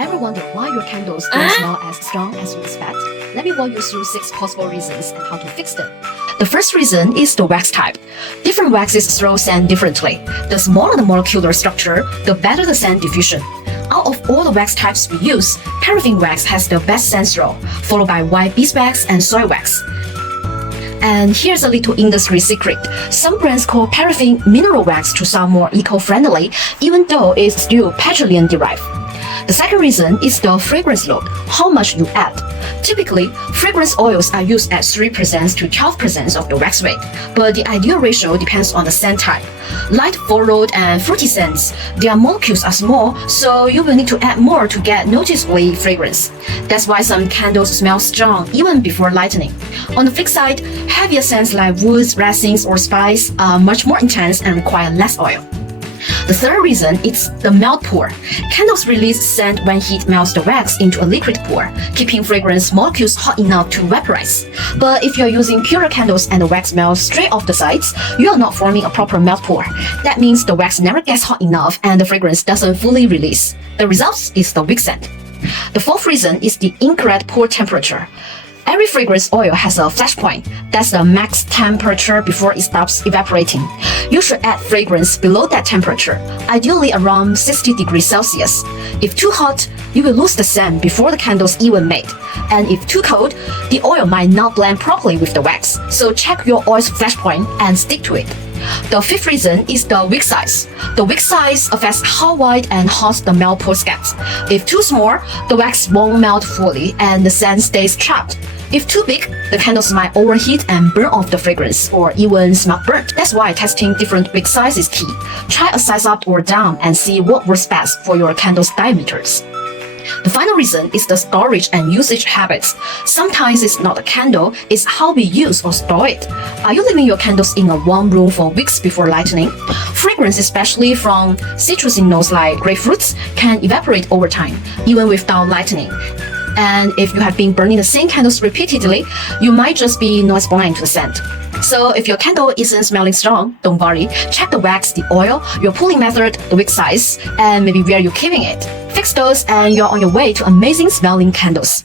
Ever wonder why your candles don't smell as strong as you expect? Let me walk you through 6 possible reasons and how to fix them. The first reason is the wax type. Different waxes throw scent differently. The smaller the molecular structure, the better the scent diffusion. Out of all the wax types we use, paraffin wax has the best scent throw, followed by white beeswax and soy wax. And here's a little industry secret. Some brands call paraffin mineral wax to sound more eco-friendly, even though it's still petroleum derived. The second reason is the fragrance load, how much you add. Typically, fragrance oils are used at 3% to 12% of the wax weight, but the ideal ratio depends on the scent type. Light floral and fruity scents, their molecules are small, so you will need to add more to get noticeably fragrance. That's why some candles smell strong even before lighting. On the flip side, heavier scents like woods, resins, or spice are much more intense and require less oil. The third reason is the melt pour. Candles release scent when heat melts the wax into a liquid pour, keeping fragrance molecules hot enough to vaporize. But if you're using purer candles and the wax melts straight off the sides, you are not forming a proper melt pour. That means the wax never gets hot enough and the fragrance doesn't fully release. The result is the wick scent. The fourth reason is the incorrect pour temperature. Every fragrance oil has a flash point. That's the max temperature before it stops evaporating. You should add fragrance below that temperature, ideally around 60 degrees Celsius. If too hot, you will lose the scent before the candle's even made. And if too cold, the oil might not blend properly with the wax. So check your oil's flash point and stick to it. The fifth reason is the wick size. The wick size affects how wide and hot the melt pour gets. If too small, the wax won't melt fully and the scent stays trapped. If too big, the candles might overheat and burn off the fragrance or even smell burnt. That's why testing different wick size is key. Try a size up or down and see what works best for your candle's diameters. The final reason is the storage and usage habits. Sometimes it's not the candle, it's how we use or store it. Are you leaving your candles in a warm room for weeks before lighting? Fragrance, especially from citrusy notes like grapefruits, can evaporate over time, even without lighting. And if you have been burning the same candles repeatedly, you might just be noise blind to the scent. So if your candle isn't smelling strong, don't worry. Check the wax, the oil, your pulling method, the wick size, and maybe where you're keeping it. Fix those and you're on your way to amazing smelling candles.